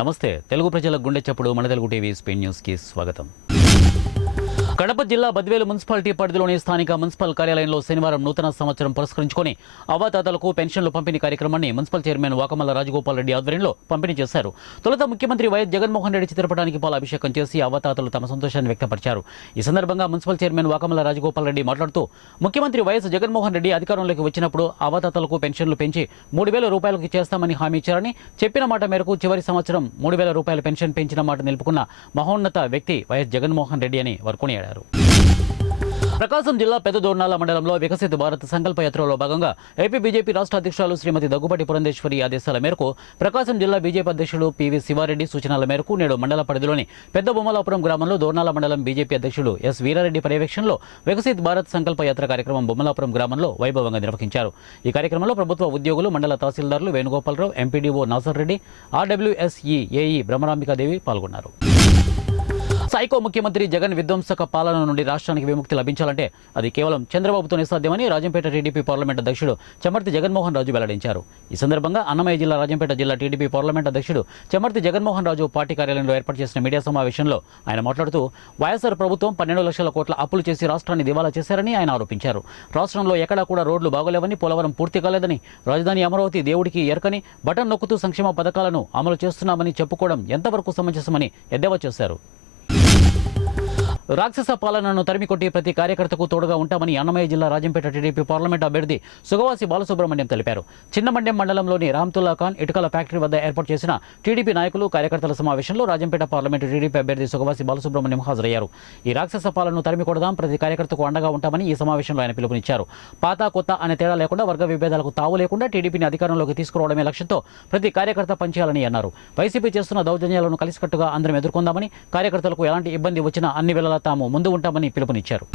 నమస్తే తెలుగు ప్రజల గుండె చప్పుడు మన తెలుగు టీవీ స్పెయిన్ న్యూస్కి స్వాగతం. కడప జిల్లా బద్వేలు మున్సిపాలిటీ పరిధిలోని స్థానిక మున్సిపల్ కార్యాలయంలో శనివారం నూతన సంవత్సరం పురస్కరించుకొని అవ్వాతాతలకు పెన్షన్లు పంపిణీ కార్యక్రమాన్ని మున్సిపల్ చైర్మన్ వాకమల్ల రాజగోపాల్ రెడ్డి ఆధ్వర్యంలో పంపిణీ చేశారు. తొలుత ముఖ్యమంత్రి వైఎస్ జగన్మోహన్ రెడ్డి చిత్రపటానికి పాలాభిషేకం చేసి అవ్వాతాతలు తమ సంతోషాన్ని వ్యక్తపరిచారు. ఈ సందర్భంగా మున్సిపల్ చైర్మన్ వాకమల్ల రాజగోపాల్ రెడ్డి మాట్లాడుతూ ముఖ్యమంత్రి వైఎస్ జగన్మోహన్ రెడ్డి అధికారంలోకి వచ్చినప్పుడు అవ్వాతాతలకు పెన్షన్లు పెంచి 3,000 రూపాయలకు చేస్తామని హామీ ఇచ్చారని, చెప్పిన మాట మేరకు చివరి సంవత్సరం 3,000 రూపాయల పెన్షన్ పెంచిన మాట నిలుపుకున్న మహోన్నత వ్యక్తి వైఎస్ జగన్మోహన్ రెడ్డి అని వారు కొనియాడారు. ప్రకాశం జిల్లా పెద్ద దోర్నాల మండలంలో వికసిత భారత్ సంకల్ప యాత్రలో భాగంగా ఏపీ బీజేపీ రాష్ట్ర అధ్యక్షురాలు శ్రీమతి దగ్గుబాటి పురంధేశ్వరి ఆదేశాల మేరకు ప్రకాశం జిల్లా బీజేపీ అధ్యక్షుడు పివి శివారెడ్డి సూచనల మేరకు నేడు మండల పరిధిలోని పెద్ద బొమ్మలాపురం గ్రామంలో దోర్నాల మండలం బీజేపీ అధ్యక్షుడు ఎస్ వీరారెడ్డి పర్యవేక్షణలో వికసిత్ భారత్ సంకల్ప యాత్ర కార్యక్రమం బొమ్మలాపురం గ్రామంలో వైభవంగా నిర్వహించారు. ఈ కార్యక్రమంలో ప్రభుత్వ ఉద్యోగులు, మండల తహసీల్దారులు వేణుగోపాలరావు, ఎంపీడీఓ నాసర్ రెడ్డి, ఆర్డబ్ల్యూఎస్ఈ ఏఈ బ్రహ్మరాంబికాదేవి పాల్గొన్నారు. సైకో ముఖ్యమంత్రి జగన్ విధ్వంసక పాలన నుండి రాష్ట్రానికి విముక్తి లభించాలంటే అది కేవలం చంద్రబాబుతోనే సాధ్యమని రాజంపేట టీడీపీ పార్లమెంట్ అధ్యక్షుడు చెమర్తి జగన్మోహన్ రాజు వెల్లడించారు. ఈ సందర్భంగా అన్నమయ్య జిల్లా రాజంపేట జిల్లా టీడీపీ పార్లమెంట్ అధ్యక్షుడు చెమర్తి జగన్మోహన్ రాజు పార్టీ కార్యాలయంలో ఏర్పాటు చేసిన మీడియా సమావేశంలో ఆయన మాట్లాడుతూ వైఎస్ఆర్ ప్రభుత్వం 12 లక్షల కోట్ల అప్పులు చేసి రాష్ట్రాన్ని దివాలా చేశారని ఆయన ఆరోపించారు. రాష్ట్రంలో ఎక్కడా కూడా రోడ్లు బాగోలేవని, పోలవరం పూర్తి కాలేదని, రాజధాని అమరావతి దేవుడికి ఎరకని బటన్ నొక్కుతూ సంక్షేమ పథకాలను అమలు చేస్తున్నామని చెప్పుకోవడం ఎంతవరకు సమంజసమని ఎద్దేవా చేశారు. రాక్షస పాలనను తరిమికొట్టి ప్రతి కార్యకర్తకు తోడుగా ఉంటామని అన్నమయ్య జిల్లా రాజంపేట టీడీపీ పార్లమెంట్ అభ్యర్థి సుగవాసి బాలసుబ్రహ్మణ్యం తెలిపారు. చిన్నమండ్యం మండలంలోని రామ్తుల్లా ఖాన్ ఇటుకల ఫ్యాక్టరీ వద్ద ఏర్పాటు చేసిన టీడీపీ నాయకులు, కార్యకర్తల సమావేశంలో రాజంపేట పార్లమెంటు టీడీపీ అభ్యర్థి సుగవాసి బాలసుబ్రహ్మణ్యం హాజరయ్యారు. ఈ రాక్షస పాలనను తరిమికొడదాం, ప్రతి కార్యకర్తకు అండగా ఉంటామని ఈ సమావేశంలో ఆయన పిలుపునిచ్చారు. పాత కొత్త అనే తేడా లేకుండా, వర్గ విభేదాలకు తావు లేకుండా టీడీపీని అధికారంలోకి తీసుకురావడమే లక్ష్యంతో ప్రతి కార్యకర్త పనిచేయాలని అన్నారు. వైసీపీ చేస్తున్న దౌర్జన్యాలను కలిసికట్టుగా అందరం ఎదుర్కొందామని, కార్యకర్తలకు ఎలాంటి ఇబ్బంది వచ్చినా అన్ని వేళలా తాము ముందు ఉంటామని పిలుపునిచ్చారు.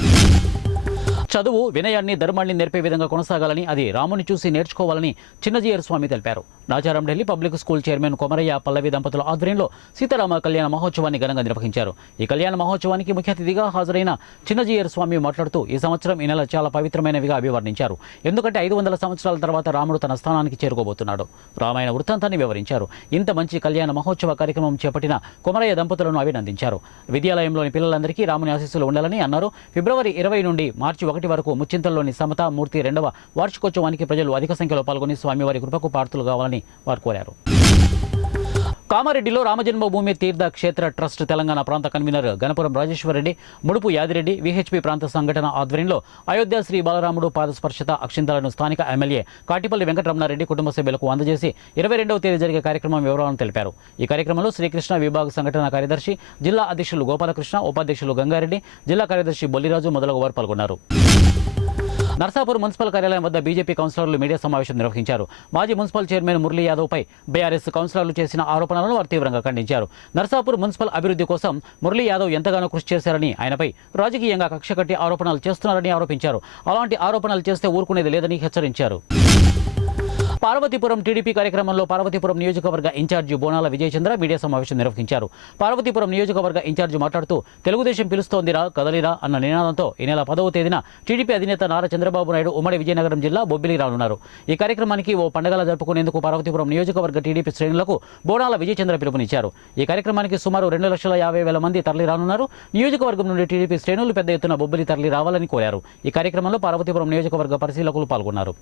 చదువు వినయాన్ని, ధర్మాన్ని నేర్పే విధంగా కొనసాగాలని, అది రాముని చూసి నేర్చుకోవాలని చిన్నజీయర్ స్వామి తెలిపారు. Nacharam Delhi public school chairman Komaraiah Pallavi దంపతుల ఆధ్వర్యంలో సీతారామ కళ్యాణ మహోత్సవాన్ని ఘనంగా నిర్వహించారు. ఈ కళ్యాణ మహోత్సవానికి ముఖ్య అతిథిగా హాజరైన చిన్నజీయర్ స్వామి మాట్లాడుతూ ఈ సంవత్సరం ఈ నెల చాలా పవిత్రమైనవిగా అభివర్ణించారు. ఎందుకంటే 500 సంవత్సరాల తర్వాత రాముడు తన స్థానానికి చేరుకోబోతున్నాడు. రామాయణ వృత్తాంతాన్ని వివరించారు. ఇంత మంచి కళ్యాణ మహోత్సవ కార్యక్రమం చేపట్టిన కొమరయ్య దంపతులను అభినందించారు. విద్యాలయంలోని పిల్లలందరికీ రాముని ఆశీస్సులు ఉండాలని అన్నారు. ఫిబ్రవరి 20 నుండి మార్చి 1 వరకు ముచ్చింతల్లోని సమతా మూర్తి 2వ వార్షికోత్సవానికి ప్రజలు అధిక సంఖ్యలో పాల్గొని స్వామివారి కృపకు పాత్రలు కావాలని వారు కోరారు. కామారెడ్డిలో రామజన్మభూమి తీర్థ క్షేత్ర ట్రస్ట్ తెలంగాణ ప్రాంత కన్వీనర్ గణపురం రాజేశ్వరరెడ్డి, ముడుపు యాదిరెడ్డి, విహెచ్పి ప్రాంత సంఘటన ఆధ్వర్యంలో అయోధ్య శ్రీ బాలరాముడు పాదస్పర్శత అక్షింతలను స్థానిక ఎమ్మెల్యే కాటిపల్లి వెంకటరమణారెడ్డి కుటుంబ సభ్యులకు అందజేసి 22వ తేదీ జరిగే కార్యక్రమం వివరాలను తెలిపారు. ఈ కార్యక్రమంలో శ్రీకృష్ణ విభాగ సంఘటన కార్యదర్శి, జిల్లా అధ్యక్షులు గోపాలకృష్ణ, ఉపాధ్యక్షులు గంగారెడ్డి, జిల్లా కార్యదర్శి బొల్లిరాజు మొదలగు వారు పాల్గొన్నారు. నర్సాపూర్ మున్సిపల్ కార్యాలయం వద్ద బీజేపీ కౌన్సిలర్లు మీడియా సమావేశం నిర్వహించారు. మాజీ మున్సిపల్ చైర్మన్ మురళీ యాదవ్పై బీఆర్ఎస్ కౌన్సిలర్లు చేసిన ఆరోపణలను వారు తీవ్రంగా ఖండించారు. నర్సాపూర్ మున్సిపల్ అభివృద్ధి కోసం మురళీ యాదవ్ ఎంతగానో కృషి చేశారని, ఆయనపై రాజకీయంగా కక్ష కట్టి ఆరోపణలు చేస్తున్నారని ఆరోపించారు. అలాంటి ఆరోపణలు చేస్తే ఊరుకునేది లేదని హెచ్చరించారు. పార్వతీపురం టీడీపీ కార్యక్రమంలో పార్వతీపురం నియోజకవర్గ ఇన్ఛార్జి బోనాల విజయచంద్ర మీడియా సమావేశం నిర్వహించారు. పార్వతీపురం నియోజకవర్గ ఇన్ఛార్జి మాట్లాడుతూ తెలుగుదేశం పిలుస్తోందిరా కదలిరా అన్న నినాదంతో ఈ నెల 10వ తేదీన టీడీపీ అధినేత నారా చంద్రబాబు నాయుడు ఉమ్మడి విజయనగరం జిల్లా బొబ్బిలి రానున్నారు. ఈ కార్యక్రమానికి ఓ పండుగలా జరుపుకునేందుకు పార్వతీపురం నియోజకవర్గ టీడీపీ శ్రేణులకు బోనాల విజయచంద్ర పిలుపునిచ్చారు. ఈ కార్యక్రమానికి సుమారు 2,50,000 మంది తరలి రానున్నారు. నియోజకవర్గం నుండి టీడీపీ శ్రేణులు పెద్ద ఎత్తున బొబ్బిలి తరలి రావాలని కోరారు. ఈ కార్యక్రమంలో పార్వతీపురం నియోజకవర్గ పరిశీలకులు పాల్గొన్నారు.